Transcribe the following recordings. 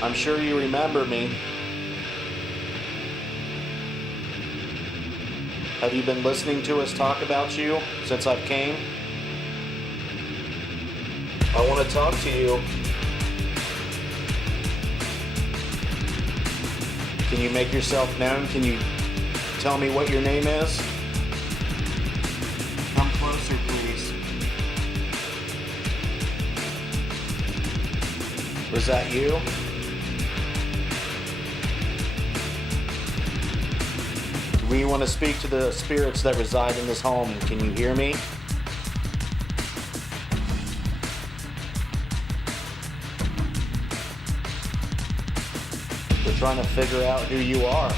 I'm sure you remember me. Have you been listening to us talk about you since I've came? I want to talk to you. Can you make yourself known? Can you tell me what your name is? Come closer, please. Was that you? We want to speak to the spirits that reside in this home. Can you hear me? We're trying to figure out who you are.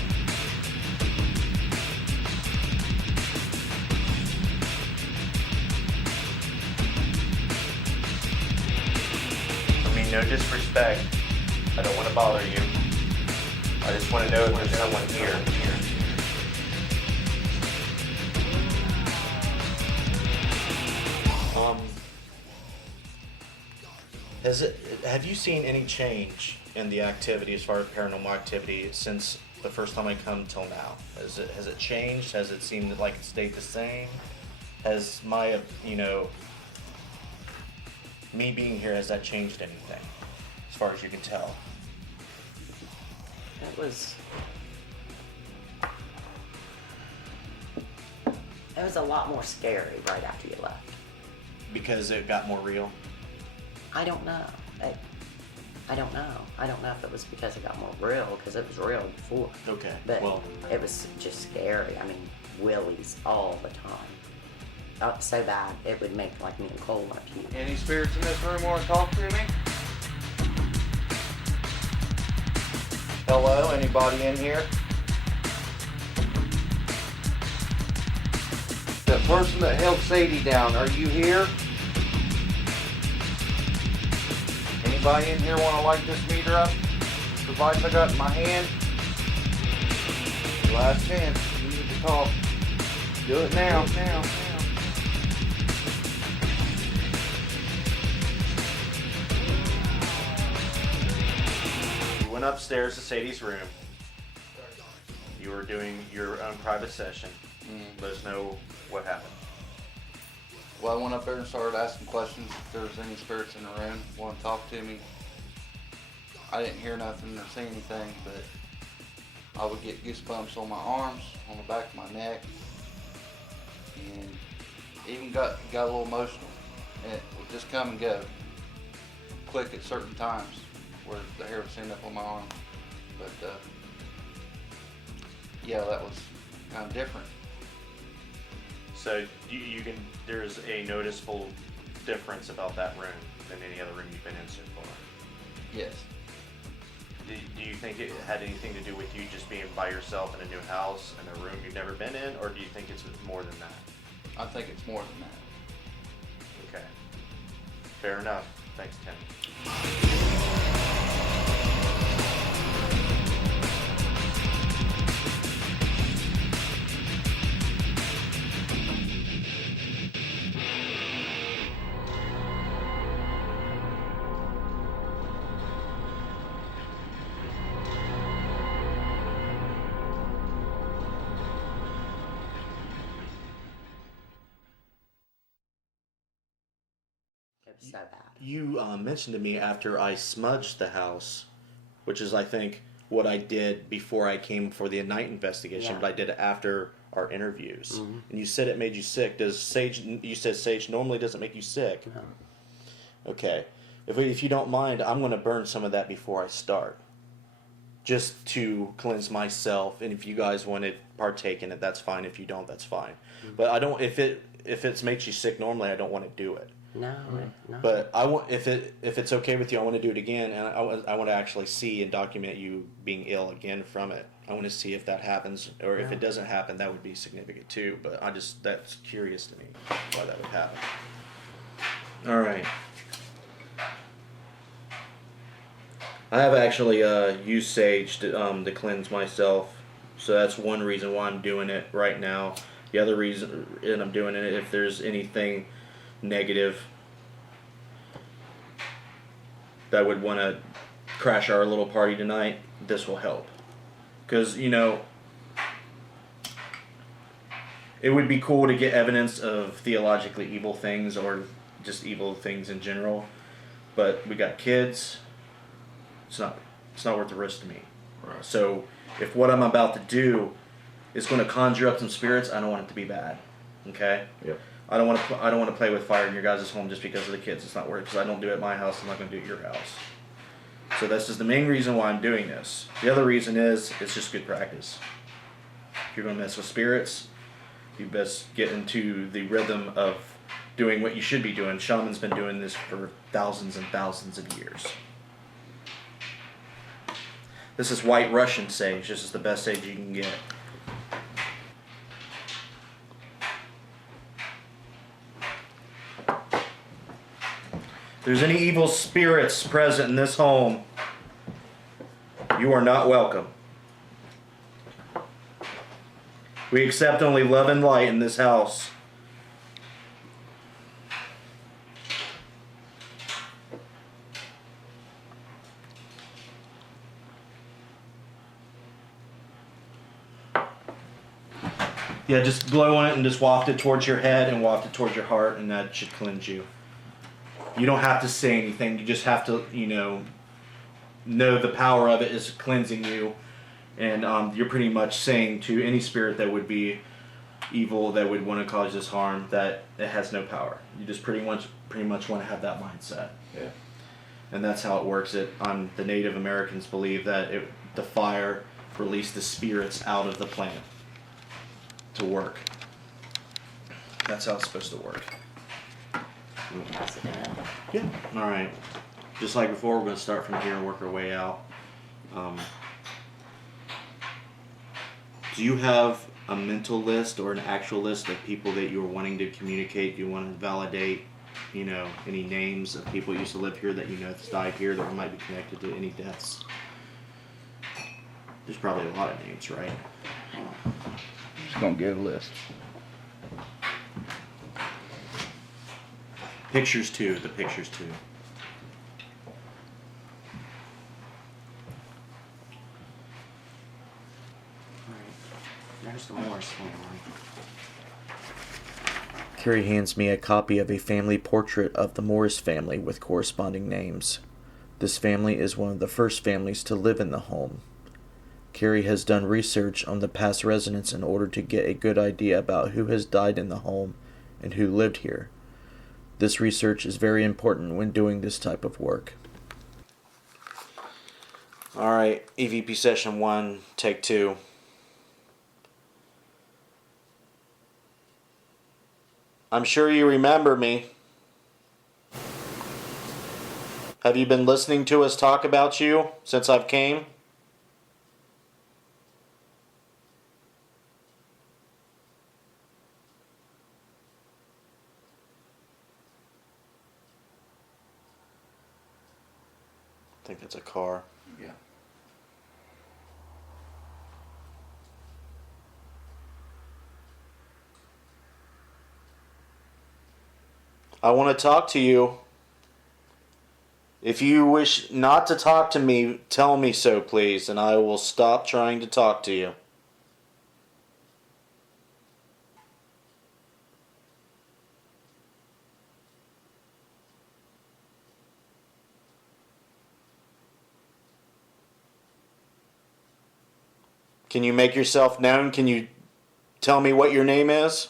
I mean, no disrespect. I don't want to bother you. I just want to know if there's someone here. Have you seen any change in the activity as far as paranormal activity since the first time I come till now? Has it changed? Has it seemed like it stayed the same? Has my, me being here, has that changed anything as far as you can tell? It was a lot more scary right after you left. Because it got more real? I don't know. I don't know. I don't know if it was because it got more real, because it was real before. Okay, But well, it was just scary. I mean, willies all the time. So bad, it would make like me and Cole want to puke. Any spirits in this room want to talk to me? hello, anybody in here? The person that held Sadie down, are you here? Anybody in here want to light this meter up? This device I got in my hand? Last chance. You need to talk. Do it now. You went upstairs to Sadie's room. You were doing your own private session. Let us know what happened. Well, I went up there and started asking questions if there was any spirits in the room, want to talk to me. I didn't hear nothing or see anything, but I would get goosebumps on my arms, on the back of my neck, and even got a little emotional. And it would just come and go, quick at certain times, where the hair would stand up on my arm. But yeah, that was kind of different. So there's a noticeable difference about that room than any other room you've been in so far. Yes. Do you think it had anything to do with you just being by yourself in a new house in a room you've never been in, or do you think it's more than that? I think it's more than that. Okay. Fair enough. Thanks, Tim. It was so bad. You mentioned to me after I smudged the house, which is, I think, what I did before I came for the night investigation, Yeah. but I did it after our interviews. Mm-hmm. And you said it made you sick. You said sage normally doesn't make you sick. No. Okay. If you don't mind, I'm going to burn some of that before I start. Just to cleanse myself. And if you guys want to partake in it, that's fine. If you don't, that's fine. Mm-hmm. But I don't, if it makes you sick normally, I don't want to do it. No, no. But I want, if it's okay with you, I want to do it again, and I want to actually see and document you being ill again from it. I want to see if that happens, or if Yeah. it doesn't happen, that would be significant too. But that's curious to me why that would happen. All right. I have actually used sage to cleanse myself, so that's one reason why I'm doing it right now. The other reason I'm doing it, if there's anything negative that would want to crash our little party tonight, this will help. Because, you know, it would be cool to get evidence of theologically evil things or just evil things in general. But we got kids. It's not worth the risk to me. Right. So if what I'm about to do is going to conjure up some spirits, I don't want it to be bad. Okay? Yep. I don't want to play with fire in your guys' home just because of the kids. It's not worth it, because I don't do it at my house. I'm not going to do it at your house. So this is the main reason why I'm doing this. The other reason is it's just good practice. If you're going to mess with spirits, you best get into the rhythm of doing what you should be doing. Shaman's been doing this for thousands and thousands of years. This is White Russian sage. This is the best sage you can get. If there's any evil spirits present in this home, you are not welcome. We accept only love and light in this house. Yeah, just blow on it and just waft it towards your head and waft it towards your heart, and that should cleanse you. You don't have to say anything. You just have to, know the power of it is cleansing you. And you're pretty much saying to any spirit that would be evil, that would want to cause this harm, that it has no power. You just pretty much want to have that mindset. Yeah. And that's how it works. The Native Americans believe that the fire released the spirits out of the plant to work. That's how it's supposed to work. Pass it down. Yeah. All right. Just like before, we're going to start from here and work our way out. Do you have a mental list or an actual list of people that you're wanting to communicate? Do you want to validate, any names of people who used to live here that that's died here that might be connected to any deaths? There's probably a lot of names, right? Hang on. Just gonna get a list. Pictures too. The pictures too. There's the Morris family. Carrie hands me a copy of a family portrait of the Morris family with corresponding names. This family is one of the first families to live in the home. Carrie has done research on the past residents in order to get a good idea about who has died in the home and who lived here. This research is very important when doing this type of work. All right, EVP session 1, take 2. I'm sure you remember me. Have you been listening to us talk about you since I've came? I think that's a car. Yeah. I want to talk to you. If you wish not to talk to me, tell me so, please, and I will stop trying to talk to you. Can you make yourself known? Can you tell me what your name is?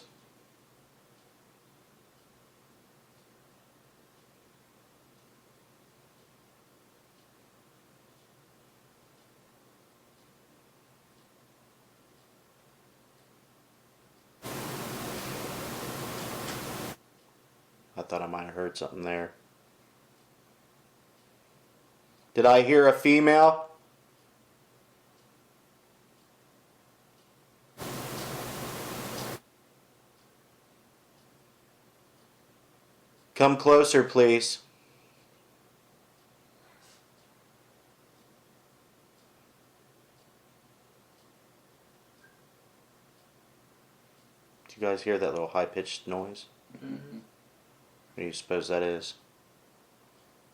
I thought I might have heard something there. Did I hear a female? Come closer, please. Do you guys hear that little high-pitched noise? Mm-hmm. What do you suppose that is?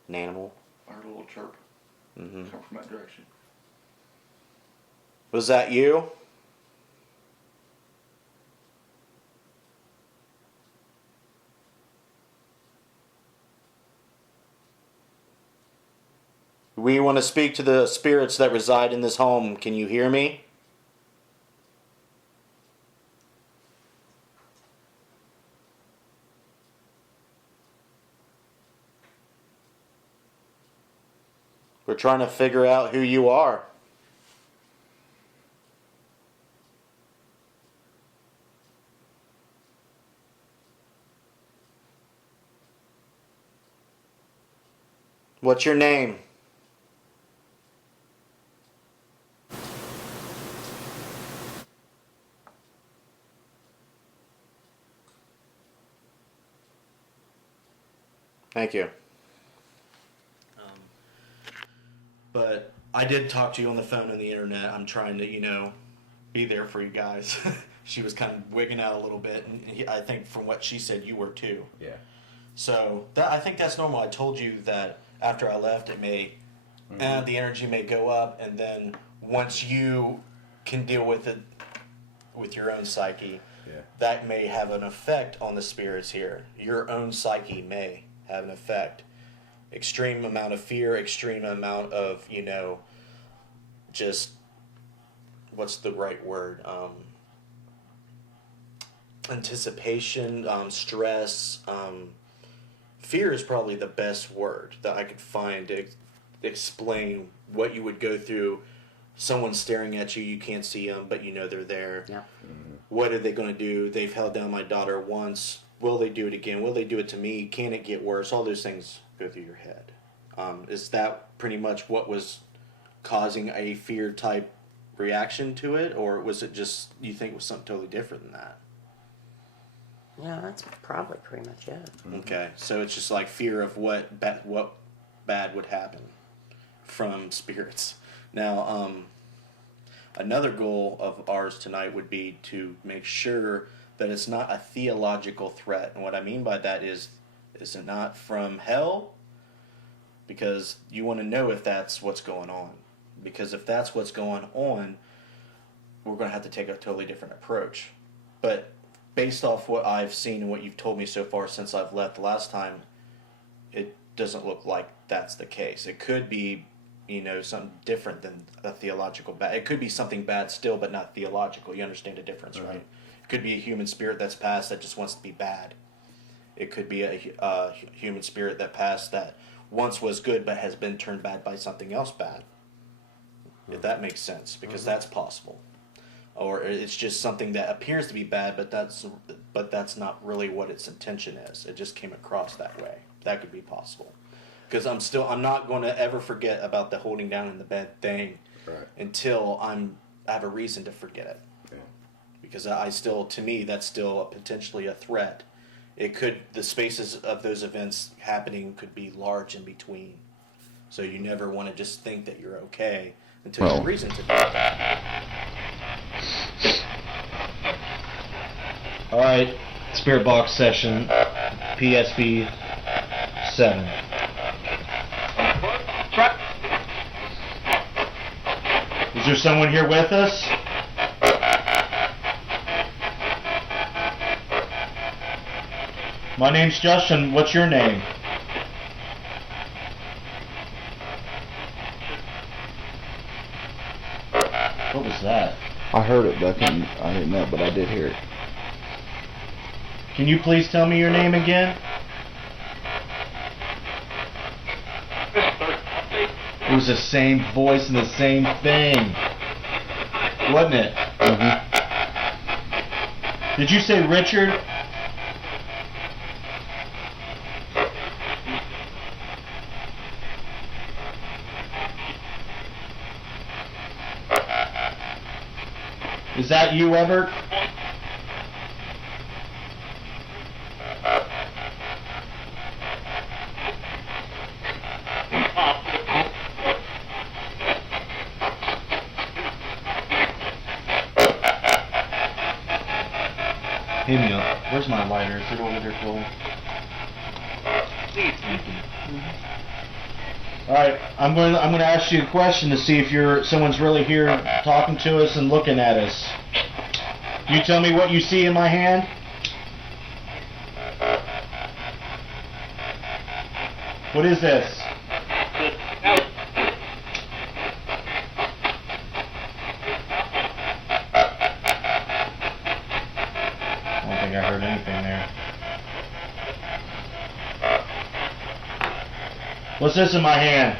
An animal? Or a little chirp. come from that direction. Was that you? We want to speak to the spirits that reside in this home. Can you hear me? We're trying to figure out who you are. What's your name? Thank you. But I did talk to you on the phone and the internet. I'm trying to, be there for you guys. She was kind of wigging out a little bit, and I think from what she said, you were too. Yeah. So I think that's normal. I told you that after I left, it may, the energy may go up, and then once you can deal with it with your own psyche, that may have an effect on the spirits here. Your own psyche may have an effect. Extreme amount of fear, extreme amount of, just, what's the right word? Anticipation, stress. Fear is probably the best word that I could find to explain what you would go through. Someone staring at you, you can't see them, but you know they're there. Yeah. What are they going to do? They've held down my daughter once. Will they do it again? Will they do it to me? Can it get worse? All those things go through your head. Is that pretty much what was causing a fear type reaction to it, or was it just you think it was something totally different than that? Yeah, that's probably pretty much it. Okay, so it's just like fear of what bad would happen from spirits. Now, another goal of ours tonight would be to make sure that it's not a theological threat, and what I mean by that is it not from hell? Because you want to know if that's what's going on. Because if that's what's going on, we're going to have to take a totally different approach. But based off what I've seen and what you've told me so far since I've left the last time, it doesn't look like that's the case. It could be, something different than a theological bad. It could be something bad still, but not theological. You understand the difference, right? It could be a human spirit that's passed that just wants to be bad. It could be a human spirit that passed that once was good but has been turned bad by something else bad. If that makes sense, because that's possible. Or it's just something that appears to be bad, but that's not really what its intention is. It just came across that way. That could be possible. Because I'm not going to ever forget about the holding down in the bed thing until I have a reason to forget it. Yeah. Because to me, that's still potentially a threat. The spaces of those events happening could be large in between. So you never want to just think that you're okay until you have a reason to do it. Alright, Spirit Box session, PSB 7. Is there someone here with us? My name's Justin. What's your name? What was that? I heard it, but I didn't know, but I did hear it. Can you please tell me your name again? It was the same voice and the same thing, wasn't it? Mm-hmm. Did you say Richard? Is that you, Everett? Hey, Neil, where's my lighter? Is it over there, Phil? Thank you. All right, I'm going to ask you a question to see if someone's really here talking to us and looking at us. You tell me what you see in my hand. What is this? I don't think I heard anything there. What's this in my hand?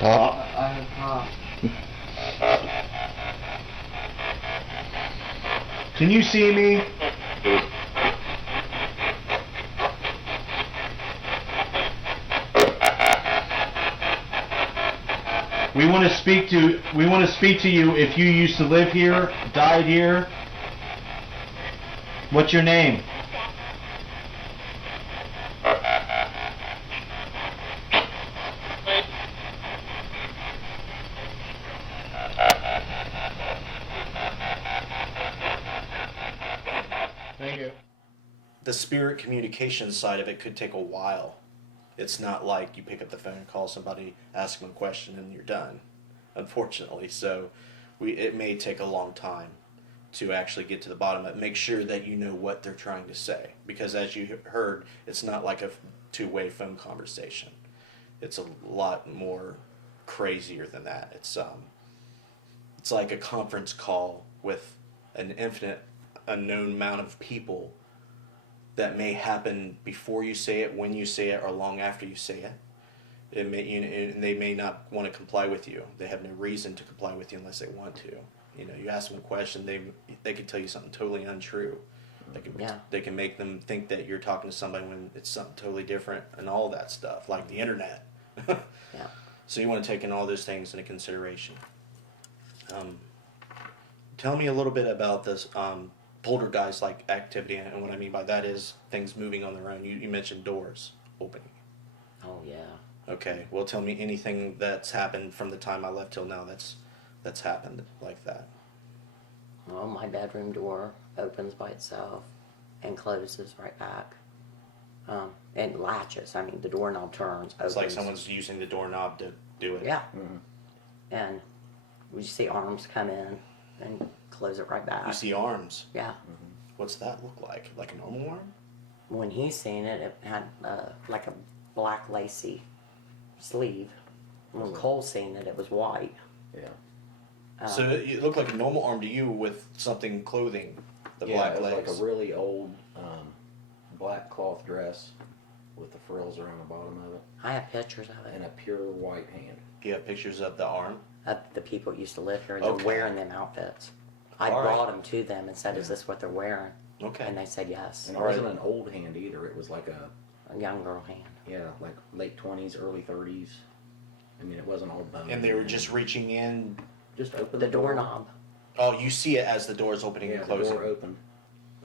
Pop. I have pop. Can you see me? We want to speak to you if you used to live here, died here. What's your name? Thank you. The spirit communication side of it could take a while. It's not like you pick up the phone, call somebody, ask them a question, and you're done, unfortunately. So it may take a long time to actually get to the bottom of it. Make sure that you know what they're trying to say. Because as you heard, it's not like a two-way phone conversation. It's a lot more crazier than that. It's like a conference call with an infinite unknown amount of people that may happen before you say it, when you say it, or long after you say it. They may not want to comply with you. They have no reason to comply with you unless they want to. You know, you ask them a question, they can tell you something totally untrue. They can make them think that you're talking to somebody when it's something totally different, and all that stuff, like the internet. Yeah. So you want to take in all those things into consideration. Tell me a little bit about this poltergeist-like activity, and what I mean by that is things moving on their own. You mentioned doors opening. Oh yeah. Okay, well, tell me anything that's happened from the time I left till now that's happened like that. Well, my bedroom door opens by itself and closes right back. And latches. I mean, the doorknob turns, opens. It's like someone's using the doorknob to do it. Yeah. Mm-hmm. And we see arms come in and close it right back. You see arms. Yeah. What's that look like? Like a normal arm? When he seen it, it had like a black lacy sleeve. When Cole seen it, it was white. Yeah. So it looked like a normal arm to you with something clothing, the black it was legs. like a really old black cloth dress with the frills around the bottom of it, I have pictures of it. and a pure white hand. Do you have pictures of the arm? Of the people that used to live here, and they're Okay. wearing them outfits. I All right. brought them to them and said, "Is this what they're wearing?" Okay. And they said yes. And it All right. wasn't an old hand either. It was like A young girl hand. like late 20s, early 30s. I mean, it wasn't all bone. And they were just reaching in. just open The doorknob. Oh, you see it as the door's opening Yeah, and the closing. door opened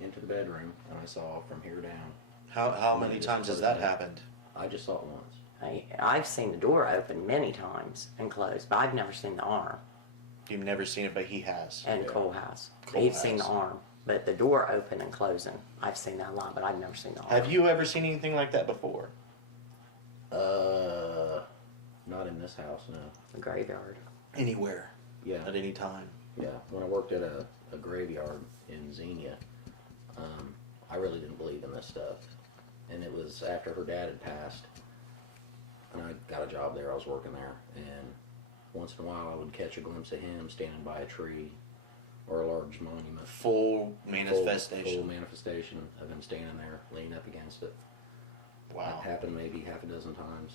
into the bedroom, and I saw from here down. How And many it just times has closed that down. happened? I just saw it once. I've seen the door open many times and close, but I've never seen the arm. You've never seen it, but he has. And Yeah. Cole has. Cole He's seen has. the arm, but the door open and closing, I've seen that a lot, but I've never seen the arm. Have you ever seen anything like that before? Not in this house, no. The graveyard. Anywhere, Yeah, at any time. yeah. When I worked at a graveyard in Xenia, I really didn't believe in this stuff. And it was after her dad had passed, and I got a job there. I was working there, and once in a while I would catch a glimpse of him standing by a tree or a large monument. Full manifestation. Full manifestation of him standing there, leaning up against it. Wow. That happened maybe half a dozen times.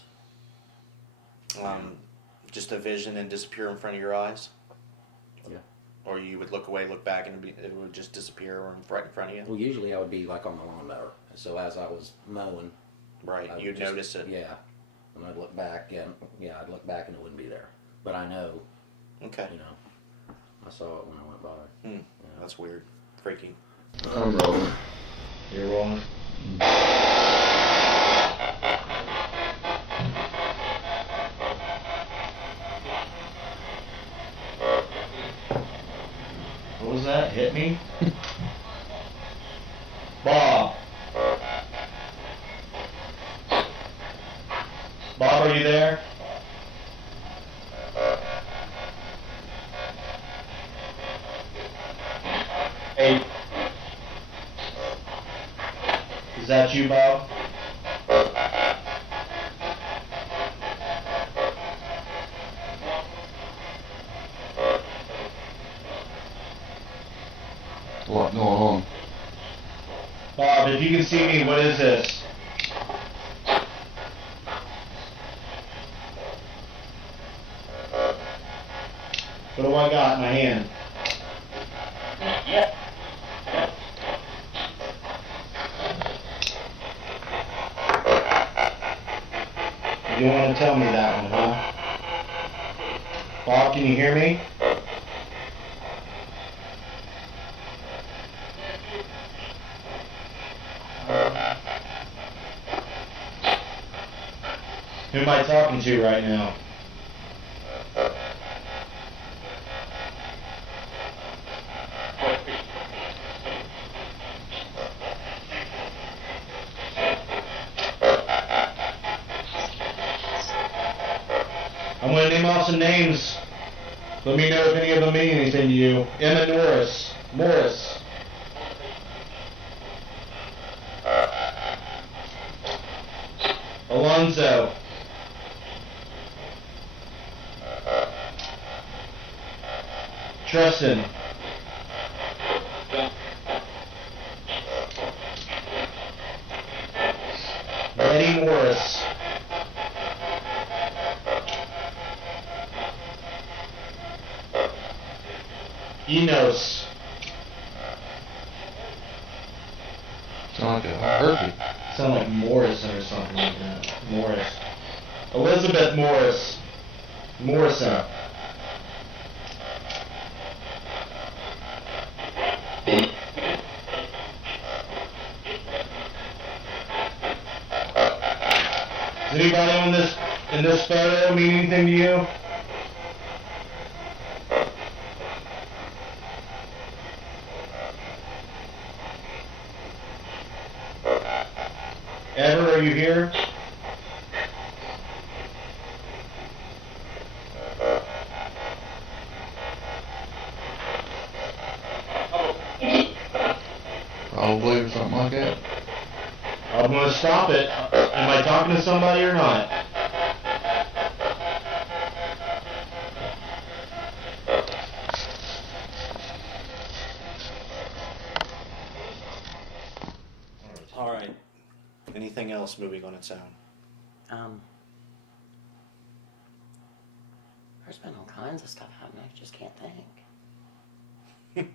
Just a vision and disappear in front of your eyes? Yeah. Or you would look away, look back, and it would just disappear right in front of you? Well, usually I would be like on the lawnmower. So as I was mowing, Right, I would you'd just- notice it. Yeah. And I'd look back, I'd look back and it wouldn't be there. But I know, Okay. I saw it when I went by. Hmm. That's weird. Freaky. I'm rolling. You're rolling? What was that? Hit me? Bob, are you there? Hey. Is that you, Bob? A lot going on. Bob, if you can see me, what is this? What do I got in my hand? You don't want to tell me that one, huh? Bob, can you hear me? Who am I talking to right now? I'm going to name off some names. Let me know if any of them mean anything to you. Emma Norris. Morris. Alonzo. Tristan. Eddie Morris. Enos. Sound like a Herbie. Sound like Morrison or something like that. Morris. Elizabeth Morris. Morrison. Does anybody in this photo mean anything to you? Ever, are you here? Probably or something like that. I'm going to stop it. Am I talking to somebody or not? All right. Anything else moving on its own? There's been all kinds of stuff happening. I just can't think.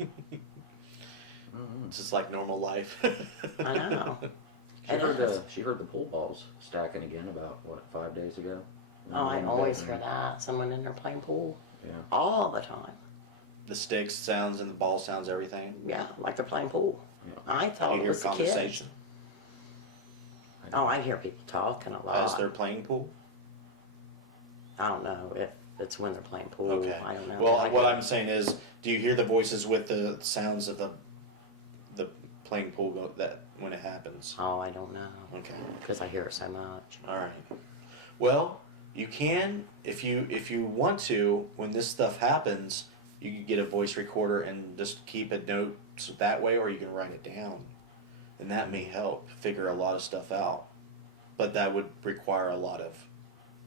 It's just like normal life. I know. She heard the pool balls stacking again about, what, 5 days ago? Oh, I always hear that. Someone in there playing pool. Yeah. All the time. The sticks sounds and the ball sounds, everything. Yeah, like they're playing pool. Yeah. I thought You it hear was the kids. conversation Oh, I hear people talking a lot. as they're playing pool. I don't know if it's when they're playing pool. Okay. I don't know. Well, I what get- I'm saying is, do you hear the voices with the sounds of the playing pool that when it happens? Oh, I don't know. Okay. Because I hear it so much. All right. Well, you can if you want to. When this stuff happens, you can get a voice recorder and just keep a note that way, or you can write it down, and that may help figure a lot of stuff out. But that would require a lot of,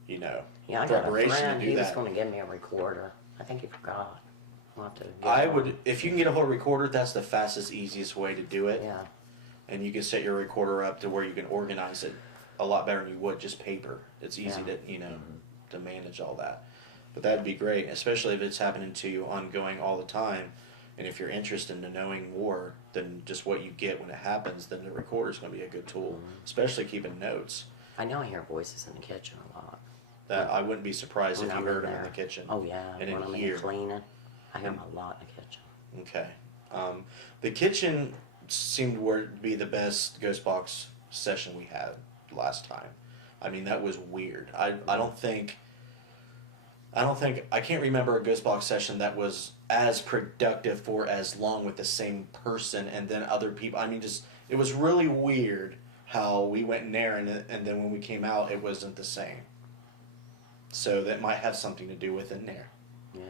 Yeah, I got a preparation friend. to do He was that. going to give me a recorder. I think he forgot. We'll have to get I one. would, if you can get a whole recorder, that's the fastest, easiest way to do it. Yeah. And you can set your recorder up to where you can organize it a lot better than you would just paper. It's easy Yeah. to, to manage all that. But that'd be great, especially if it's happening to you ongoing all the time. And if you're interested in knowing more than just what you get when it happens, then the recorder's going to be a good tool, especially keeping notes. I know I hear voices in the kitchen a lot. That I wouldn't be surprised When if you I'm heard them in there. the kitchen. Oh, yeah. And when in I'm here. in cleaning, I hear them a lot in the kitchen. Okay. The kitchen seemed to be the best ghost box session we had last time. I mean, that was weird. I can't remember a ghost box session that was as productive for as long with the same person and then other people. I mean, it was really weird how we went in there and then when we came out, it wasn't the same. So that might have something to do with in there. Yeah.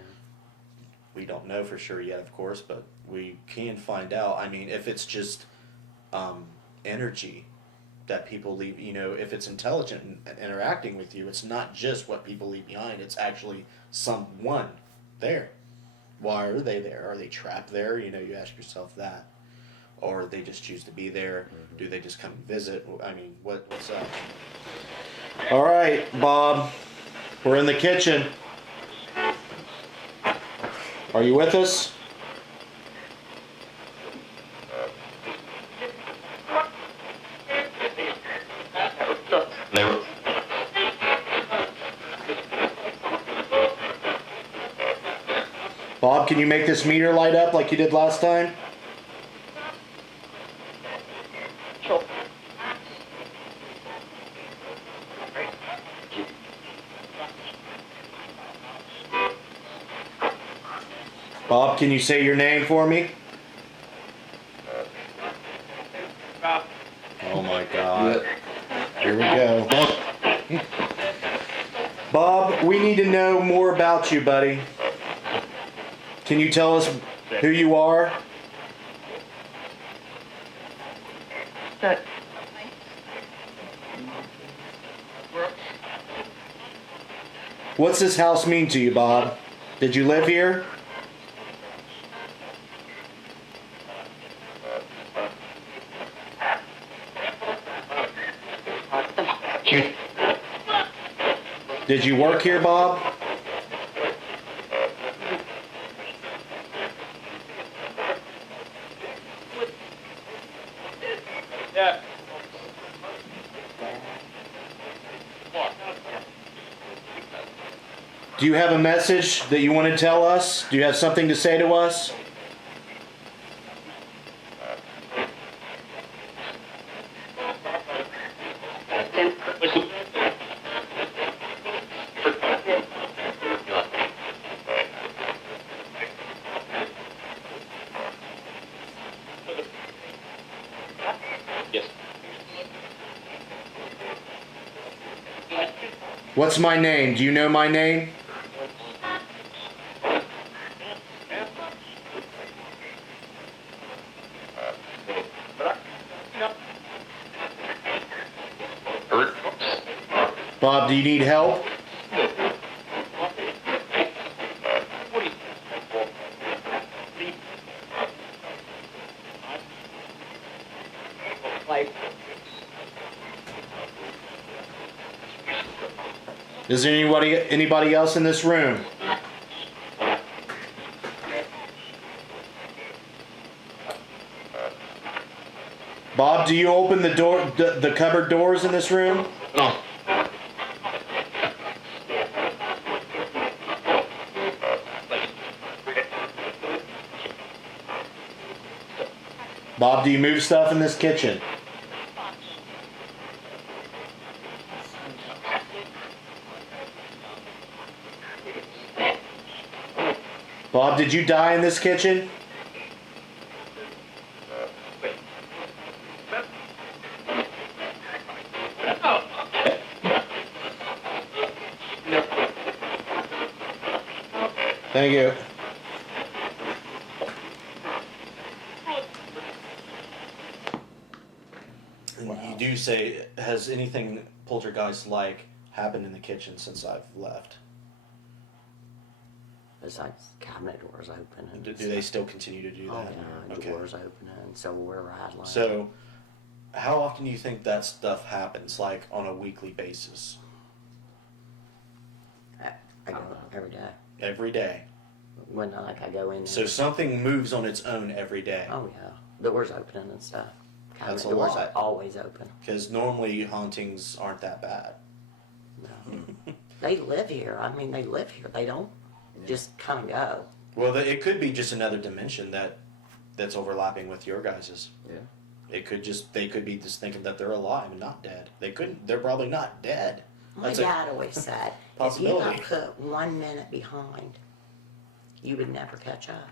We don't know for sure yet, of course, but we can find out. I mean, if it's just energy that people leave, if it's intelligent and interacting with you, it's not just what people leave behind, it's actually someone there. Why are they there? Are they trapped there? You ask yourself that. Or they just choose to be there? Mm-hmm. Do they just come and visit? I mean, what's up? All right, Bob, we're in the kitchen. Are you with us? Bob, can you make this meter light up like you did last time? Bob, can you say your name for me? Oh my God. Here we go. Bob, we need to know more about you, buddy. Can you tell us who you are? What's this house mean to you, Bob? Did you live here? Did you work here, Bob? Yeah. Do you have a message that you want to tell us? Do you have something to say to us? Yes. What's my name? Do you know my name? Bob, do you need help? Is there anybody else in this room? Bob, do you open the door, the cupboard doors in this room? No. Bob, do you move stuff in this kitchen? Bob, did you die in this kitchen? Thank you. You do say, has anything poltergeist-like happened in the kitchen since I've left? Besides cabinet doors open. And Do they still continue to do Oh, that? yeah, Okay. doors open and so we're rattling. So, how often do you think that stuff happens, like on a weekly basis? I go every day. Every day. When I go in. So something moves on its own every day. Oh yeah, doors opening and stuff. Cabinet That's a doors lot. always open. Because normally hauntings aren't that bad. No. They live here. I mean, they live here. They don't just come and go. Well, it could be just another dimension that's overlapping with your guys's. Yeah. They could be just thinking that they're alive and not dead. They're probably not dead. My That's a dad always said, if you possibility. got put 1 minute behind, you would never catch up.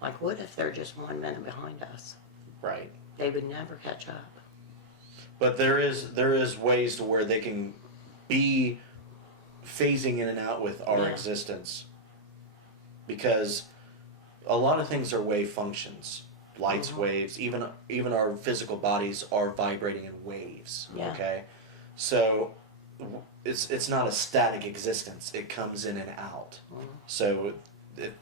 Like, what if they're just 1 minute behind us? Right. They would never catch up. But there is ways to where they can be phasing in and out with our Yeah. existence, because a lot of things are wave functions, lights, waves, even our physical bodies are vibrating in waves. Yeah. Okay, so it's not a static existence. It comes in and out. So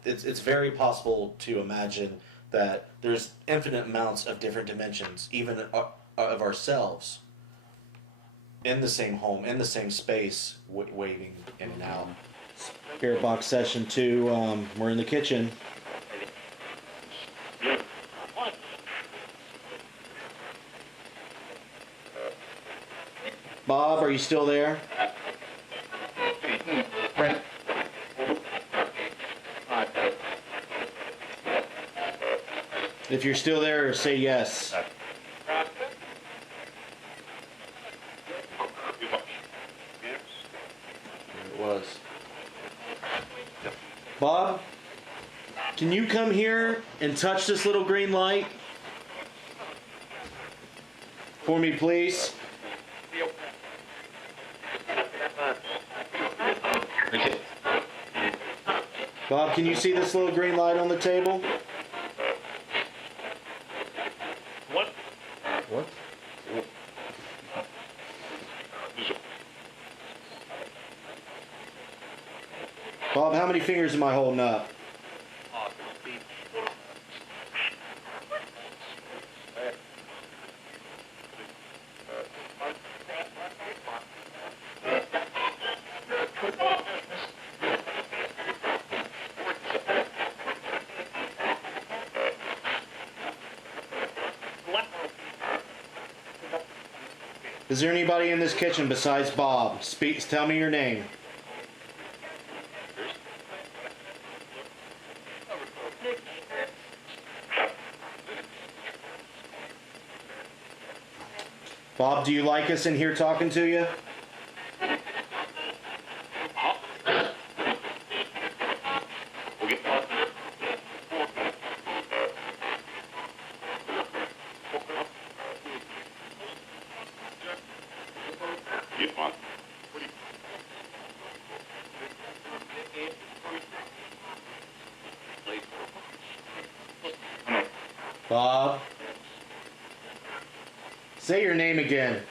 it's very possible to imagine that there's infinite amounts of different dimensions, even of ourselves, in the same home, in the same space, waving in and out. Spirit Box Session 2, we're in the kitchen. Bob, are you still there? If you're still there, say yes. It was. Bob, can you come here and touch this little green light for me, please? Bob, can you see this little green light on the table? What? What? Bob, how many fingers am I holding up? Is there anybody in this kitchen besides Bob? Tell me your name. Bob, do you like us in here talking to you? Bob? Say your name again.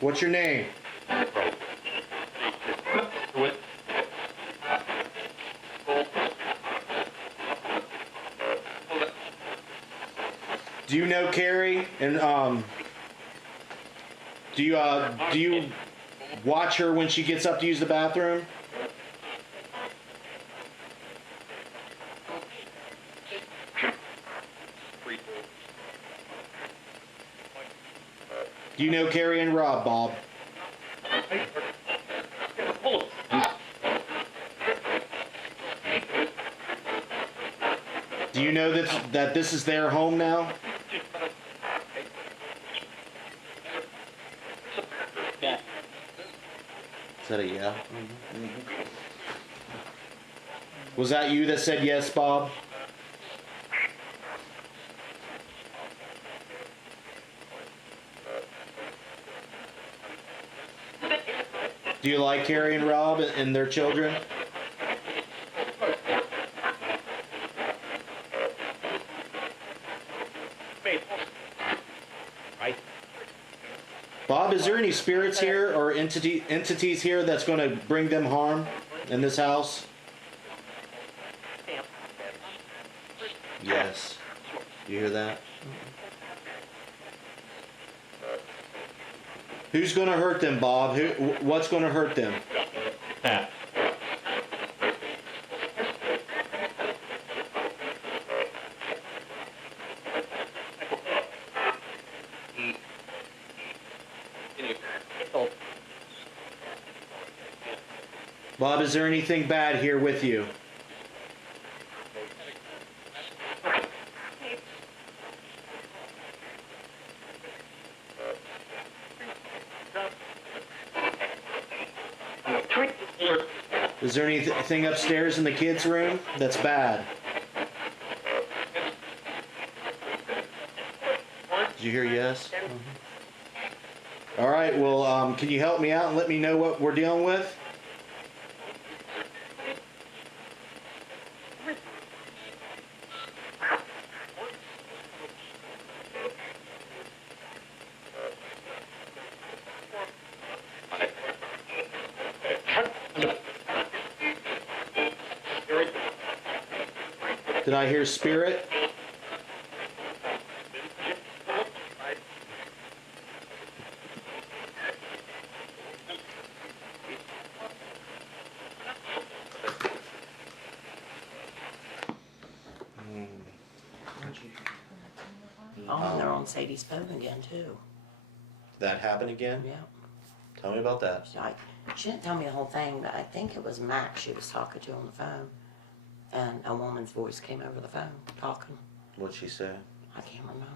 What's your name? Do you know Carrie? And do you watch her when she gets up to use the bathroom? Do you know Carrie and Rob, Bob? Do you know that this is their home now? Yeah. Is that a yeah? Was that you that said yes, Bob? Do you like Carrie and Rob and their children? Bob, is there any spirits here or entities here that's going to bring them harm in this house? Yes. You hear that? Who's going to hurt them, Bob? What's going to hurt them? Bob, is there anything bad here with you? Is there anything upstairs in the kids' room that's bad? Did you hear yes? All right, well, can you help me out and let me know what we're dealing with? Did I hear spirit? Oh, and they're on Sadie's phone again too. That happened again? Yeah. Tell me about that. She didn't tell me the whole thing, but I think it was Max she was talking to on the phone. And a woman's voice came over the phone talking. What'd she say? I can't remember.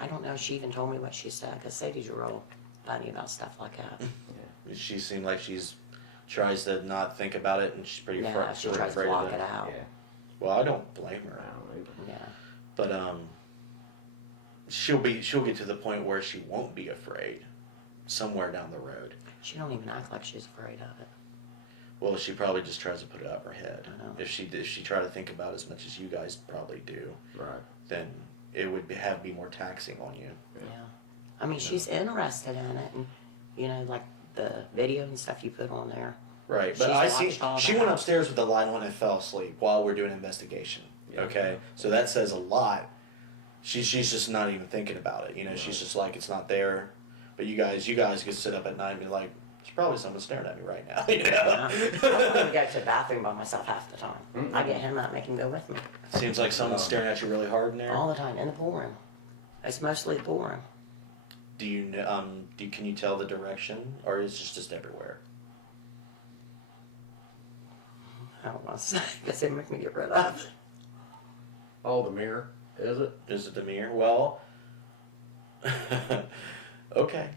I don't know if she even told me what she said, because Sadie's real funny about stuff like that. She seemed like tries to not think about it, and she's pretty Yeah, she tries to afraid block of it out. Yeah. Well, I don't blame her. I don't either. Yeah. But she'll get to the point where she won't be afraid somewhere down the road. She don't even act like she's afraid of it. Well, she probably just tries to put it out her head. I know. If she tried to think about it as much as you guys probably do, Right. then it would be more taxing on you. Yeah. I mean, she's interested in it, and you know, like the video and stuff you put on there. Right, but she went upstairs with the light on and fell asleep while we're doing an investigation. Yeah. Okay, so that says a lot. She's just not even thinking about it. You know, she's just like, it's not there. But you guys could sit up at night and be like, there's probably someone staring at me right now. You know? I don't even go to the bathroom by myself half the time. I get him up, make him go with me Seems like someone's staring at you really hard in there. all the time in the pool room. It's mostly the pool room. Do you can you tell the direction, or is it just everywhere? I don't want to say because they make me get rid of it. Oh, the mirror, is it? Is it the mirror? Well, okay.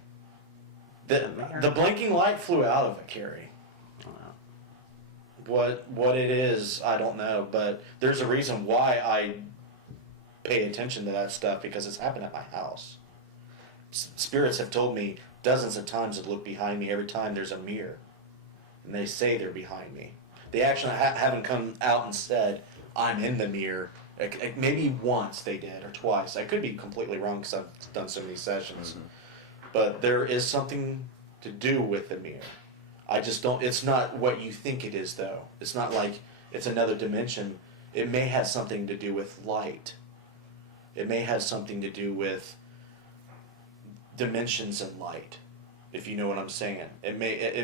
The blinking light flew out of it, Carrie. What it is, I don't know, but there's a reason why I pay attention to that stuff, because it's happened at my house. Spirits have told me dozens of times to look behind me every time there's a mirror, and they say they're behind me. They actually haven't come out and said, I'm in the mirror. Maybe once they did, or twice. I could be completely wrong because I've done so many sessions. Mm-hmm. But there is something to do with the mirror. I just don't, it's not what you think it is, though. It's not like it's another dimension. It may have something to do with light. It may have something to do with dimensions and light, if you know what I'm saying. It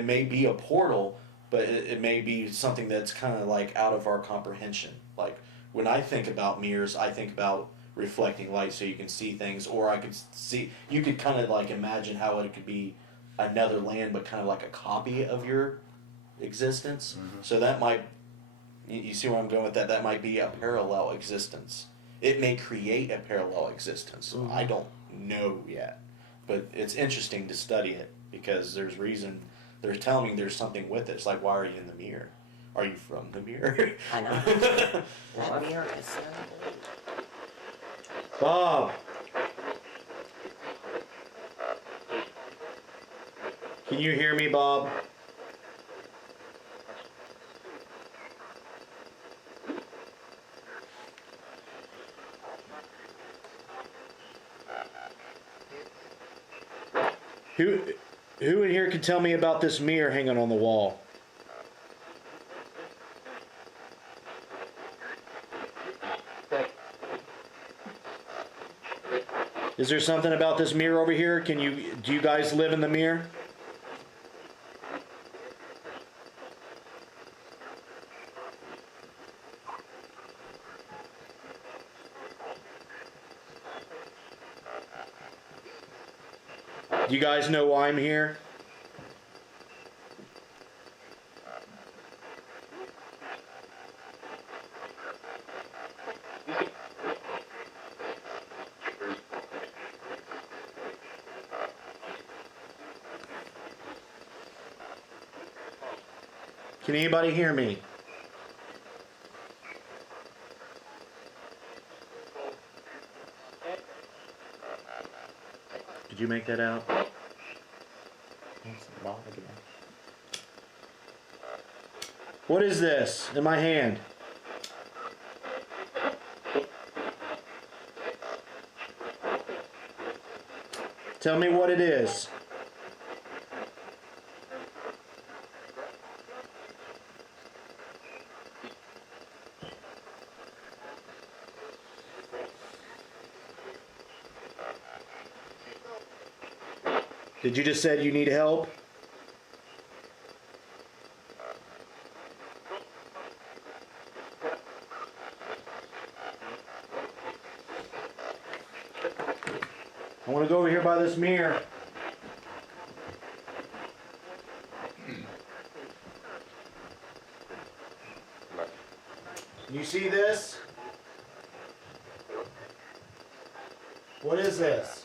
may be a portal, but it may be something that's kind of like out of our comprehension. Like when I think about mirrors, I think about reflecting light so you can see things, or you could kind of like imagine how it could be another land, but kind of like a copy of your existence. Mm-hmm. So that might, you see where I'm going with that? That might be a parallel existence. It may create a parallel existence. Mm-hmm. I don't know yet, but it's interesting to study it because there's reason. They're telling me there's something with it. It's like, why are you in the mirror? Are you from the mirror? I know. That mirror is so big. Bob. Can you hear me, Bob? Who in here can tell me about this mirror hanging on the wall? Is there something about this mirror over here? Do you guys live in the mirror? Do you guys know why I'm here? Can anybody hear me? Did you make that out? What is this in my hand? Tell me what it is. Did you just said you need help? I want to go over here by this mirror. You see this? What is this?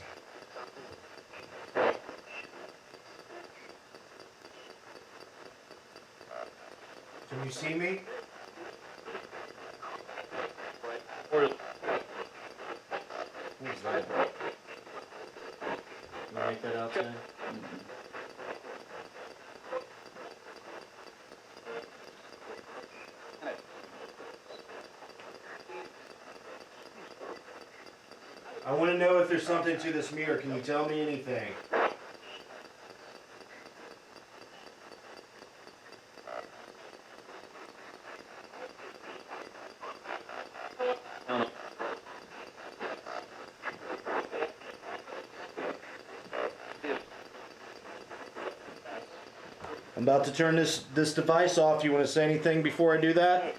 Can you see me? Where? Who's that? You make that out there? I want to know if there's something to this mirror. Can you tell me anything? I'm about to turn this device off. You want to say anything before I do that?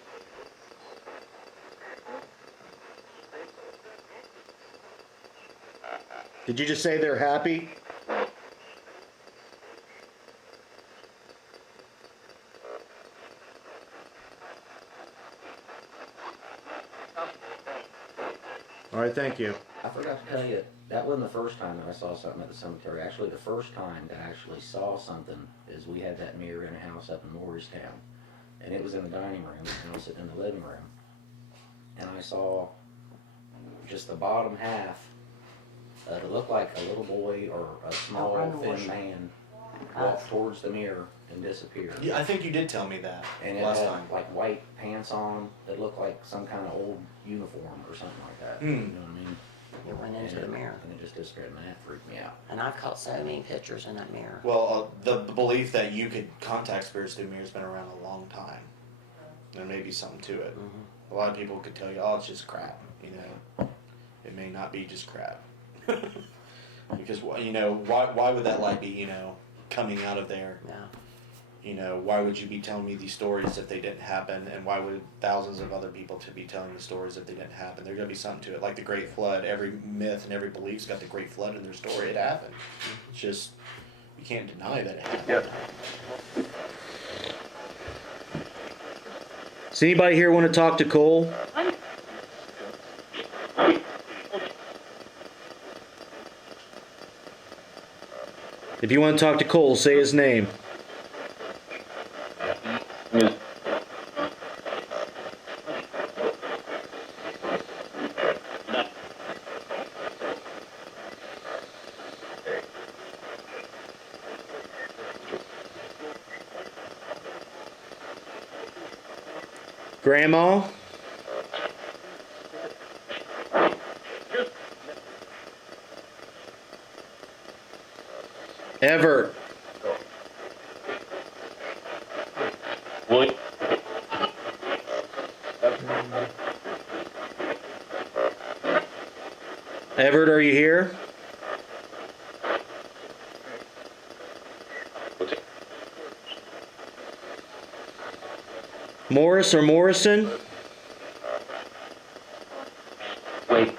Did you just say they're happy? All right, thank you. I forgot to tell you, that wasn't the first time that I saw something at the cemetery. Actually, the first time that I actually saw something is we had that mirror in a house up in Morristown. And it was in the dining room, and I was sitting in the living room. And I saw just the bottom half. It looked like a little boy or a small, thin man walked towards the mirror and disappeared. Yeah, I think you did tell me that And it last had time. like white pants on that looked like some kind of old uniform or something like that. Hmm. You know what I mean? It went into the mirror. And it just disappeared, and that freaked me out. And I've caught so many pictures in that mirror. Well, the belief that you could contact spirits through mirrors has been around a long time. There may be something to it. Mm-hmm. A lot of people could tell you, oh, it's just crap. You know, it may not be just crap. Because, you know, why would that light be, you know, coming out of there? Yeah. You know, why would you be telling me these stories if they didn't happen? And why would thousands of other people to be telling the stories if they didn't happen? There's going to be something to it. Like the Great Flood, every myth and every belief's got the Great Flood in their story. It happened. It's just, you can't deny that it happened. Yeah. Does anybody here want to talk to Cole? If you want to talk to Cole, say his name. Grandma? Everett? William. Everett, are you here? Morris or Morrison? Wait.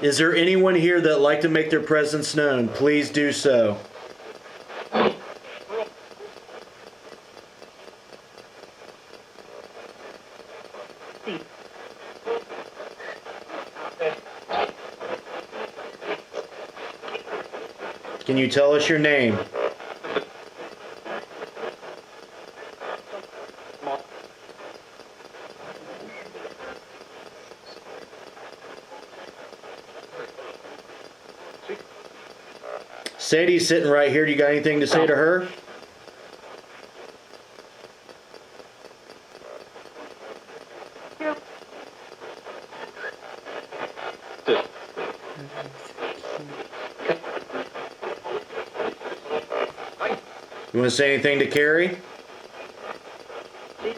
Is there anyone here that'd like to make their presence known? Please do so. Can you tell us your name? Sadie's sitting right here. Do you got anything to say to her? You want to say anything to Carrie? I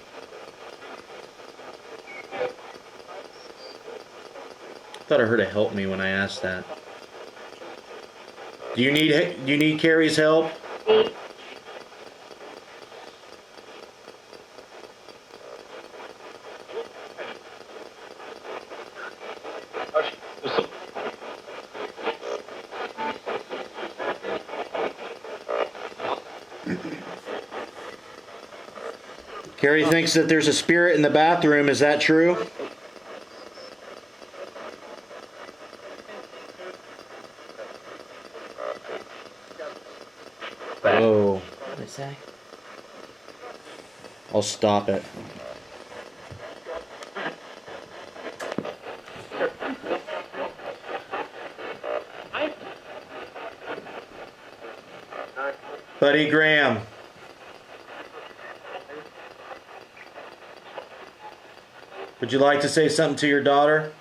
thought I heard a help me when I asked that. Do you need Carrie's help? Carrie thinks that there's a spirit in the bathroom. Is that true? Whoa. What did it say? I'll stop it. Buddy Graham. Would you like to say something to your daughter?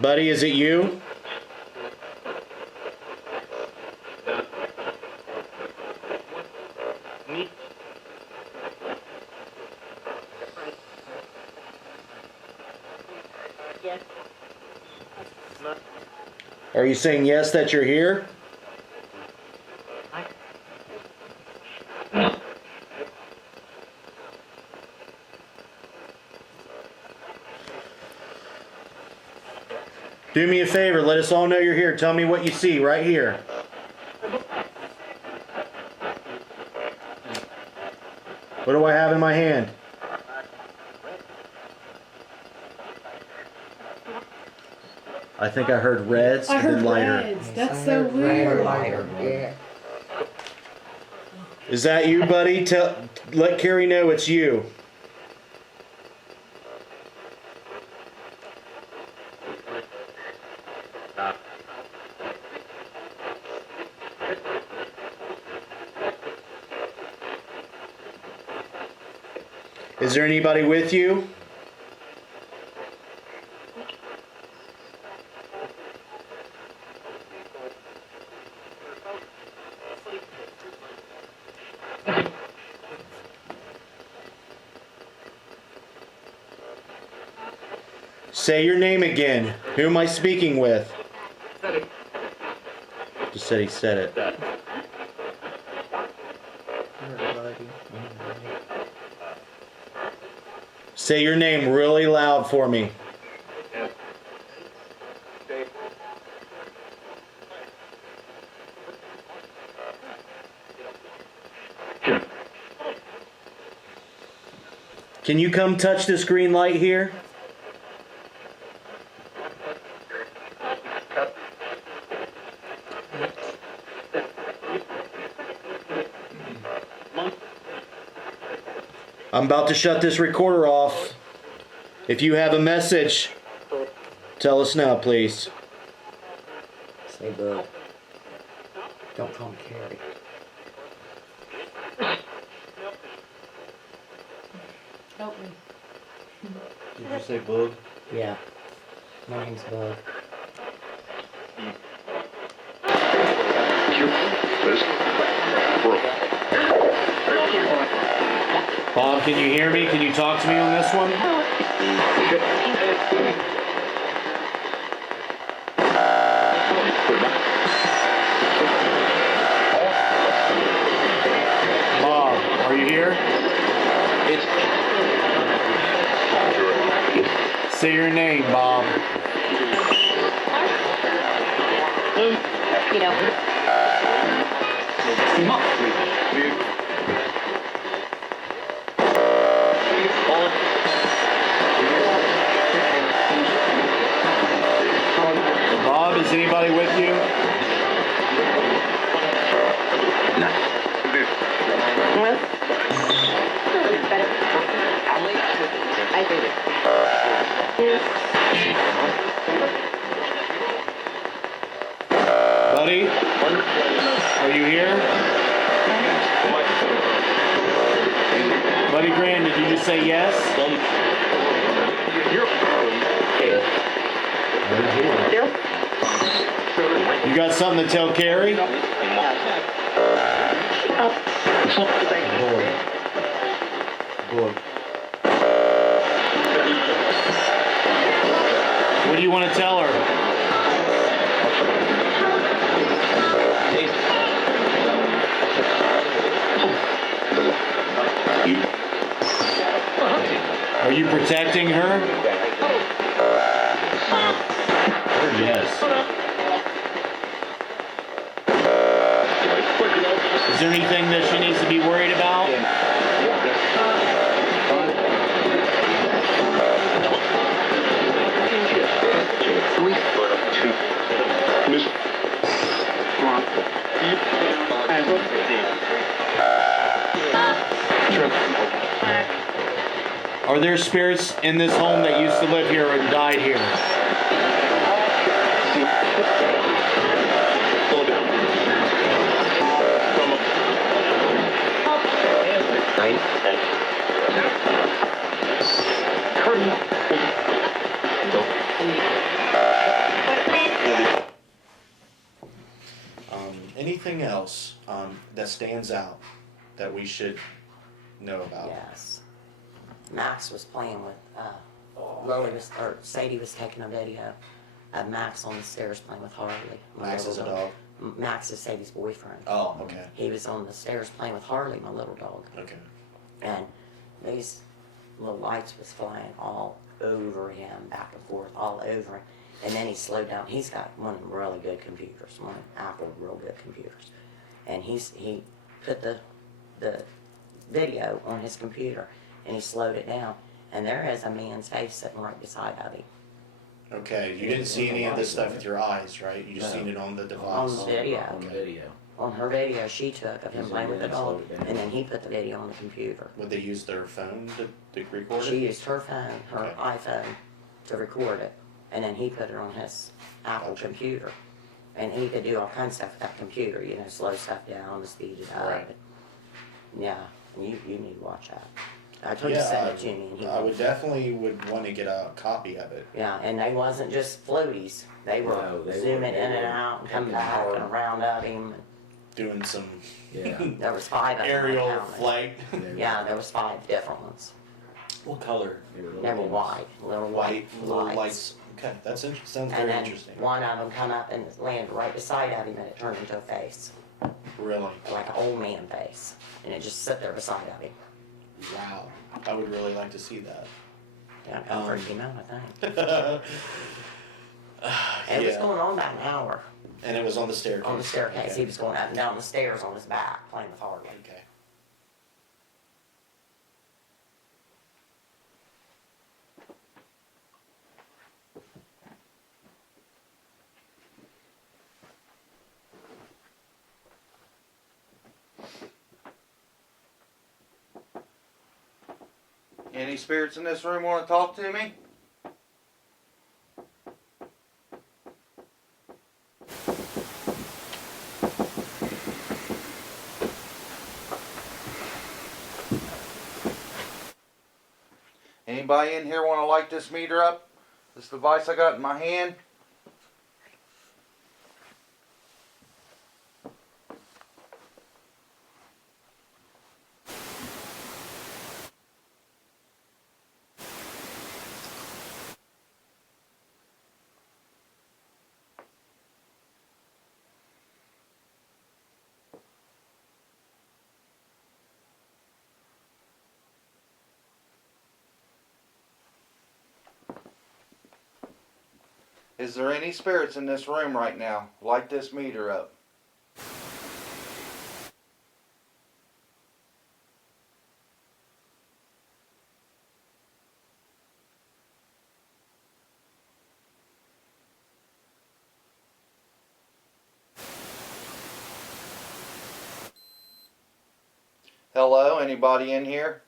Buddy, is it you? Yes. Are you saying yes that you're here? Do me a favor, let us all know you're here. Tell me what you see right here. What do I have in my hand? I think I heard reds I and heard then lighter. reds. That's so weird. Yeah. Is that you, buddy? Let Carrie know it's you. Is there anybody with you? Say your name again. Who am I speaking with? Just said he said it. Say your name really loud for me. Can you come touch this green light here? I'm about to shut this recorder off. If you have a message, tell us now, please. Say Bill. Don't call me Carrie. Help me. Did you say bug? Yeah. My name's Bug. Bob, can you hear me? Can you talk to me on this one? Bob, are you here? Say your name, Bob. You know. Bob, is anybody with you? Buddy, are you here? Buddy Graham, did you just say yes? You got something to tell Carrie? Boy. What do you want to tell her? Are you protecting her? Yes. Is there anything that she needs to be worried about? Are there spirits in this home that used to live here or died here? Anything else that stands out that we should know about? Yes. Max was playing with, Sadie was taking a video of Max on the stairs playing with Harley. Max is a dog? Max is Sadie's boyfriend. Oh, okay. He was on the stairs playing with Harley, my little dog. Okay. And these little lights was flying all over him, back and forth, all over him. And then he slowed down. He's got one of them really good computers, one of Apple real good computers. And he put the video on his computer and he slowed it down. And there is a man's face sitting right beside of him. Okay, you didn't see any of this stuff with your eyes, right? You just No. seen it on the On device. the video. On the video. On her video she took of him He playing with the zoomed in and dog. slowed it down. And then he put the video on the computer. Would they use their phone to record She it? used her phone, her Okay. iPhone, to record it, and then he put it on his Apple Gotcha. computer. And he could do all kinds of stuff with that computer, you know, slow stuff down, speed it up. Right. Yeah, you need to watch that. I told you to send it to me, and he I would definitely want to get a copy of it. yeah, and they wasn't just floaties; they were No, they zooming were- in and out and coming taking back hard. and around of him. Doing some Yeah. There was 5 of them. I aerial counted. flight. Yeah, there was 5 different ones. What color? They were They were little white, little White, little lights. lights. Okay, that's interesting. Sounds And very then interesting. one of them come up and landed right beside of him, and it turned into a face, Really? like an old man face, and it just sit there beside of him. Wow. I would really like to see that. Yeah, it freaked him out, I think. Yeah. It was going on about an hour And it was on the staircase. on the staircase. Okay. He was going up and down the stairs on his back, playing with Harley. Okay. Any spirits in this room want to talk to me? Anybody in here want to light this meter up? This device I got in my hand? Is there any spirits in this room right now? Light this meter up. Hello, anybody in here?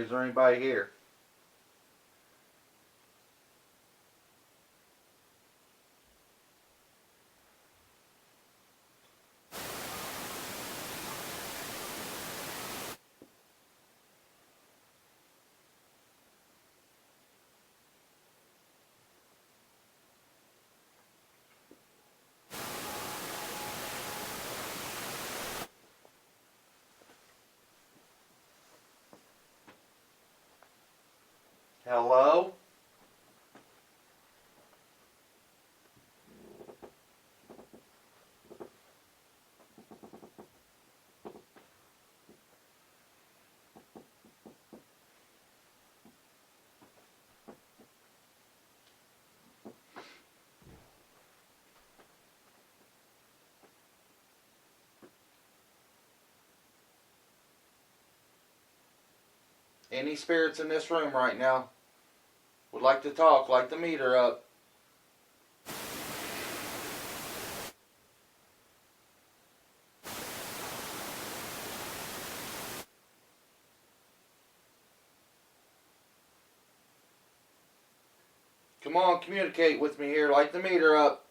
Is there anybody here? Hello? Any spirits in this room right now would like to talk, like the meter up? Come on, communicate with me here, like the meter up.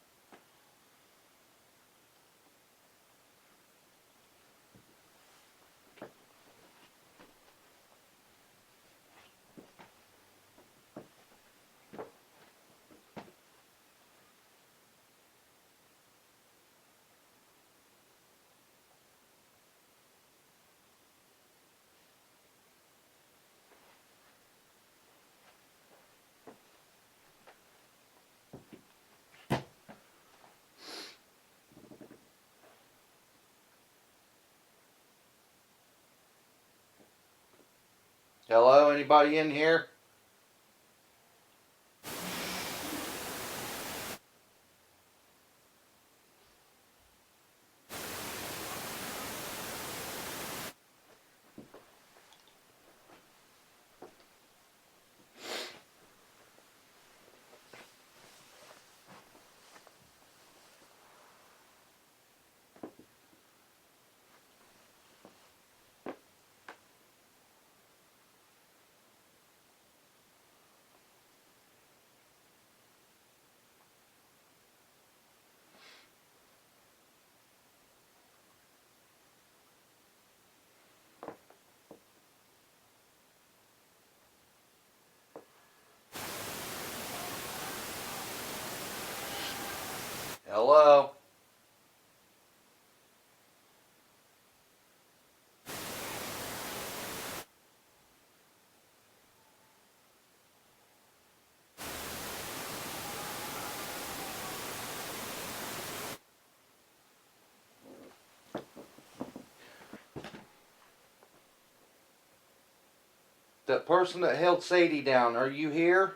Hello, anybody in here? Hello? The person that held Sadie down, are you here?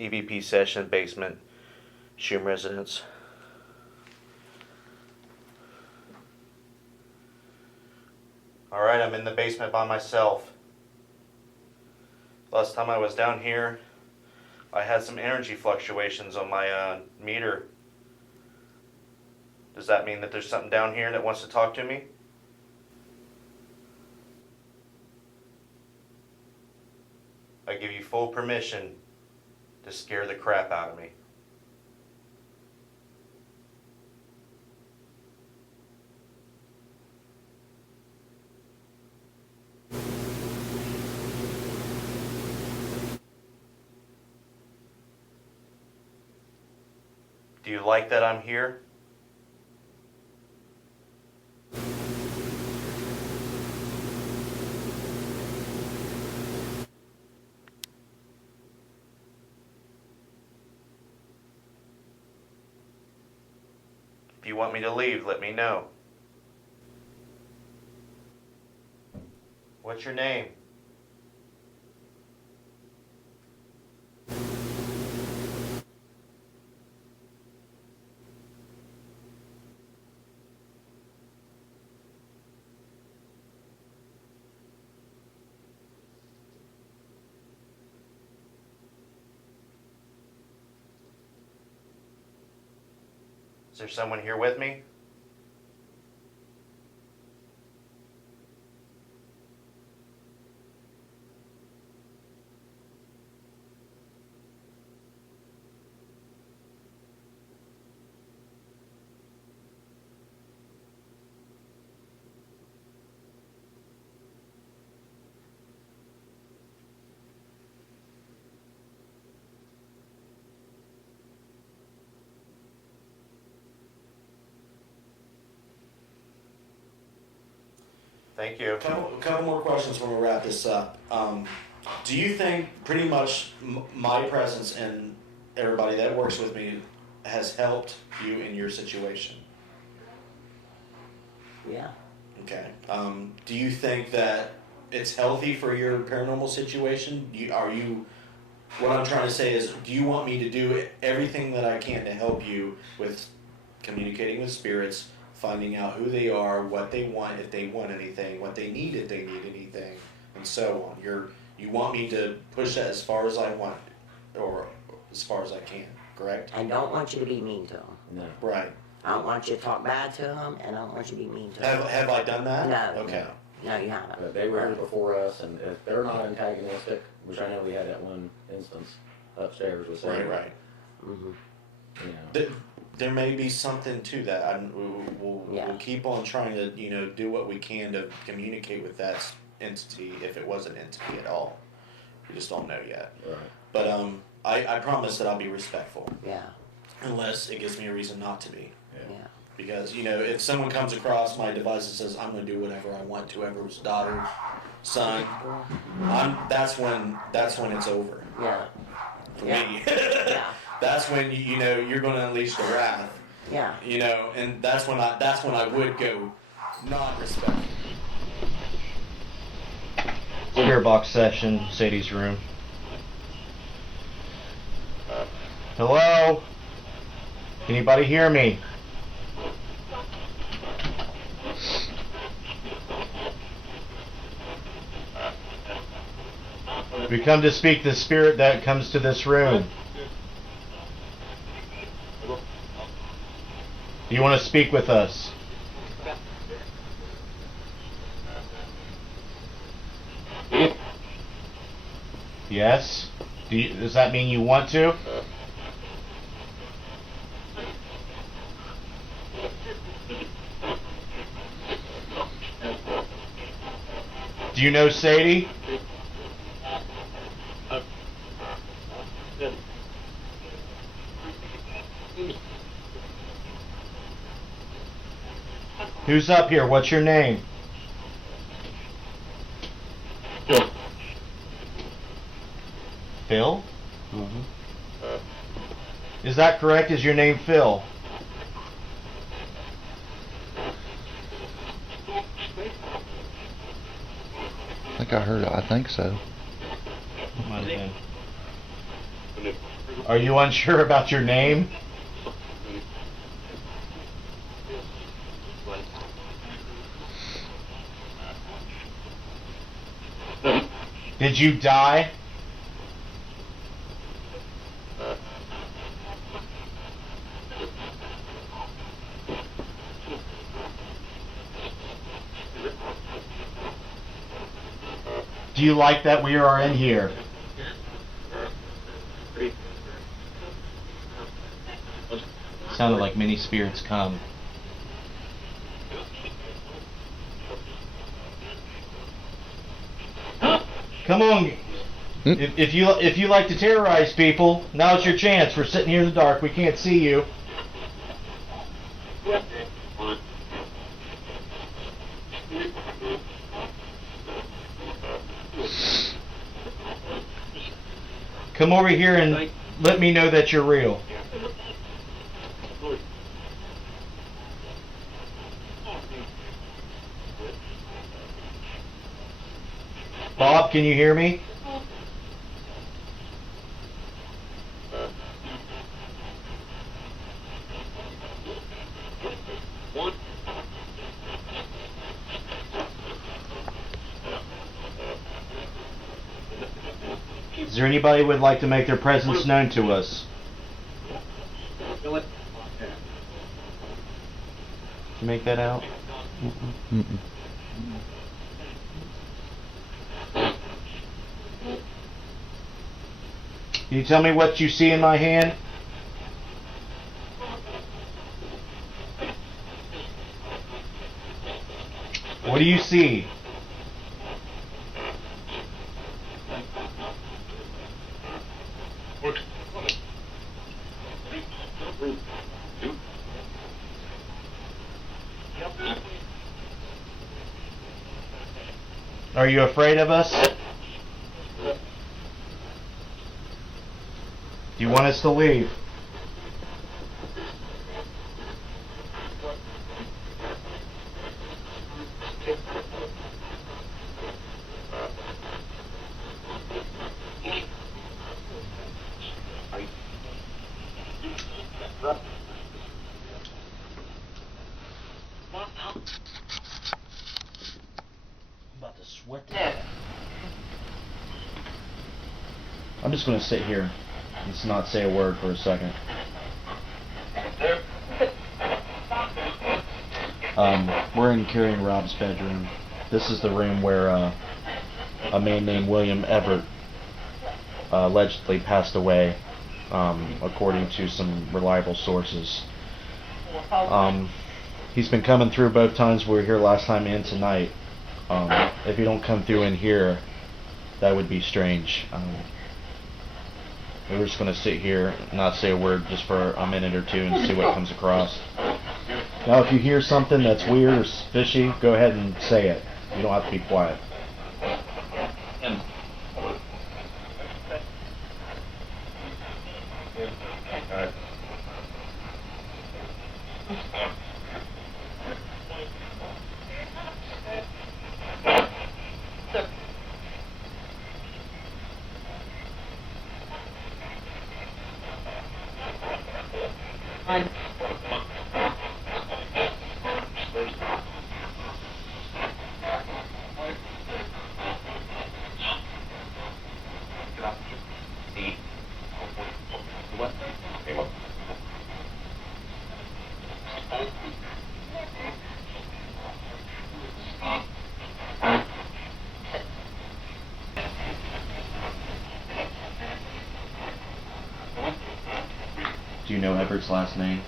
EVP session, basement, Schum residence. Alright, I'm in the basement by myself. Last time I was down here, I had some energy fluctuations on my meter. Does that mean that there's something down here that wants to talk to me? I give you full permission to scare the crap out of me. Do you like that I'm here? If you want me to leave, let me know. What's your name? Is there someone here with me? Thank you. Couple more questions when we wrap this up. Do you think pretty much my presence and everybody that works with me has helped you in your situation? Yeah. Okay. Do you think that it's healthy for your paranormal situation? What I'm trying to say is, do you want me to do everything that I can to help you with communicating with spirits, finding out who they are, what they want, if they want anything, what they need if they need anything, and so on? You want me to push that as far as I want, or as far as I can, correct? I don't want you to be mean to them. No. Right. I don't want you to talk bad to them, and I don't want you to be mean to them. Have I done that? No. Okay. No, you haven't. But they were here before us, and if they're not antagonistic, which I know we had that one instance upstairs with Right. Sarah, Right. Hmm. you know. There may be something to that. We'll Yeah. keep on trying to do what we can to communicate with that entity, if it was an entity at all. We just don't know yet. Right. But I promise that I'll be respectful, Yeah. unless it gives me a reason not to be. Yeah. Because if someone comes across my device and says I'm going to do whatever I want to whoever's daughter, son, that's when it's over Yeah. for Yeah. me. Yeah. That's when you're going to unleash the wrath. Yeah. And that's when I would go non-respectful. Spirit box session, Sadie's room. Hello? Can anybody hear me? We come to speak the spirit that comes to this room. Do you want to speak with us? Yes? Does that mean you want to? Do you know Sadie? Who's up here? What's your name? Phil? Mm-hmm. Is that correct? Is your name Phil? I think I heard it. I think so. Might have been. Are you unsure about your name? Did you die? Do you like that we are in here? Sounded like many spirits come. Come on. If you like to terrorize people, now's your chance. We're sitting here in the dark. We can't see you. Come over here and let me know that you're real. off. Can you hear me? Is there anybody who would like to make their presence known to us? Can you make that out? Mm-mm. Can you tell me what you see in my hand? What do you see? Are you afraid of us? Do you want us to leave? About to sweat to death. I'm just going to sit here and just not say a word for a second. We're in Carrie and Rob's bedroom. This is the room where a man named William Everett allegedly passed away, according to some reliable sources. He's been coming through both times we were here last time and tonight. If you don't come through in here, that would be strange. We're just going to sit here and not say a word just for a minute or two and see what comes across. Now, if you hear something that's weird or fishy, go ahead and say it. You don't have to be quiet. Do you know Everett's last name?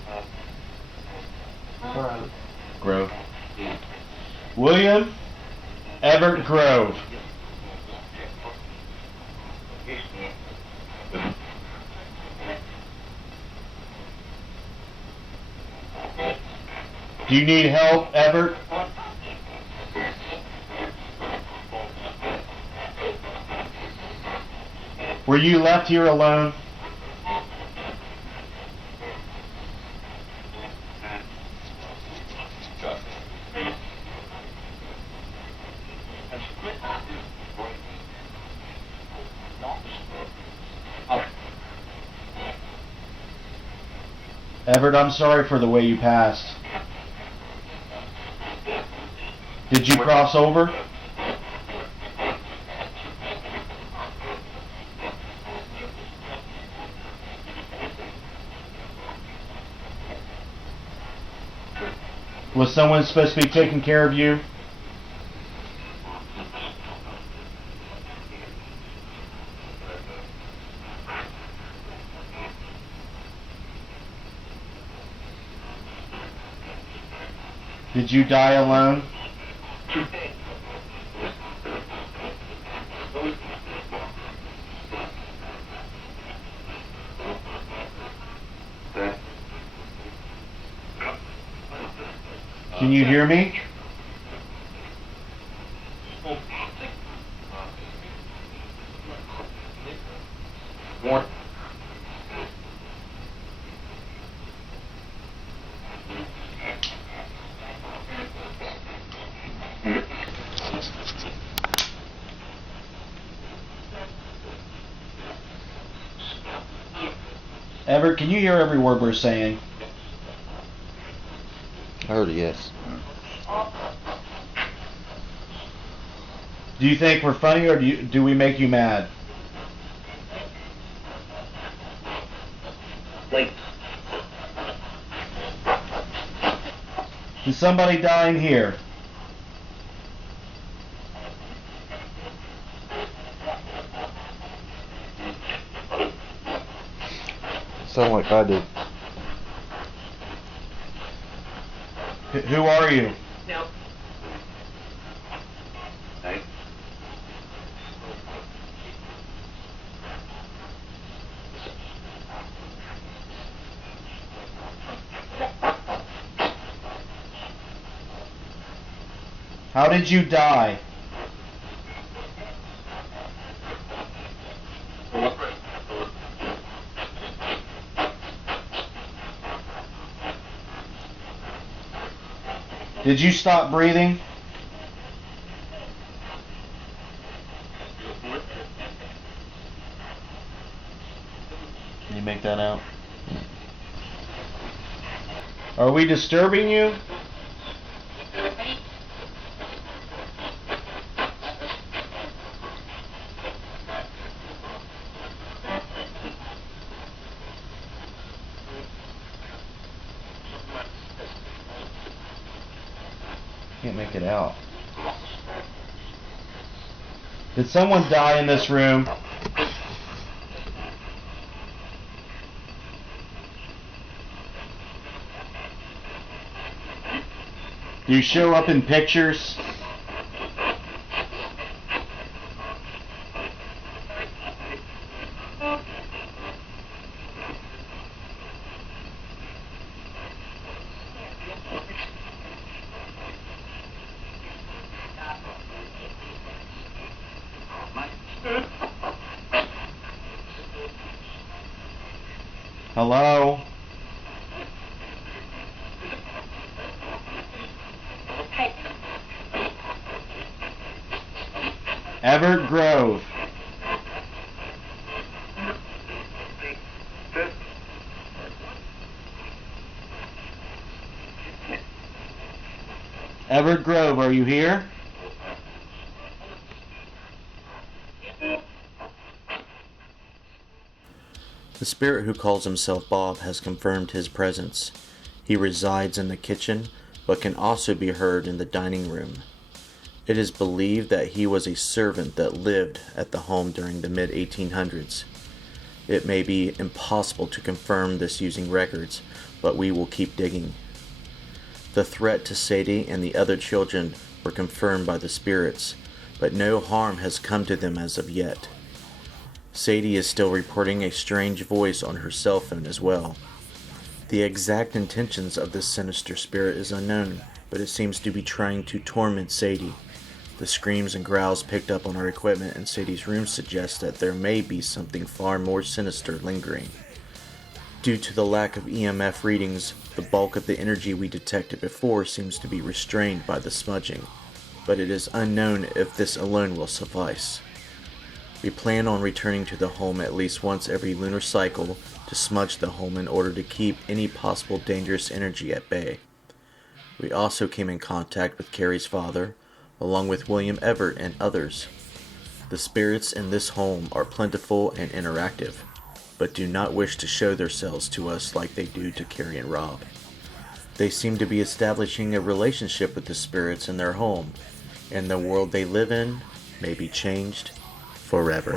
Grove. William Everett Grove. Do you need help, Everett? Were you left here alone? Everett, I'm sorry for the way you passed. Did you cross over? Was someone supposed to be taking care of you? Did you die alone? Can you hear me? Everett, can you hear every word we're saying? I heard a yes. Do you think we're funny, or do we make you mad? Wait. Is somebody dying here? Sound like I did. Who are you? No. Hey. How did you die? Did you stop breathing? Can you make that out? Are we disturbing you? Can't make it out. Did someone die in this room? Do you show up in pictures? Hello? Everett Grove. Everett Grove, are you here? The spirit who calls himself Bob has confirmed his presence. He resides in the kitchen, but can also be heard in the dining room. It is believed that he was a servant that lived at the home during the mid-1800s. It may be impossible to confirm this using records, but we will keep digging. The threat to Sadie and the other children were confirmed by the spirits, but no harm has come to them as of yet. Sadie is still reporting a strange voice on her cell phone as well. The exact intentions of this sinister spirit is unknown, but it seems to be trying to torment Sadie. The screams and growls picked up on our equipment in Sadie's room suggest that there may be something far more sinister lingering. Due to the lack of EMF readings, the bulk of the energy we detected before seems to be restrained by the smudging, but it is unknown if this alone will suffice. We plan on returning to the home at least once every lunar cycle to smudge the home in order to keep any possible dangerous energy at bay. We also came in contact with Carrie's father, along with William Everett and others. The spirits in this home are plentiful and interactive, but do not wish to show themselves to us like they do to Carrie and Rob. They seem to be establishing a relationship with the spirits in their home, and the world they live in may be changed forever.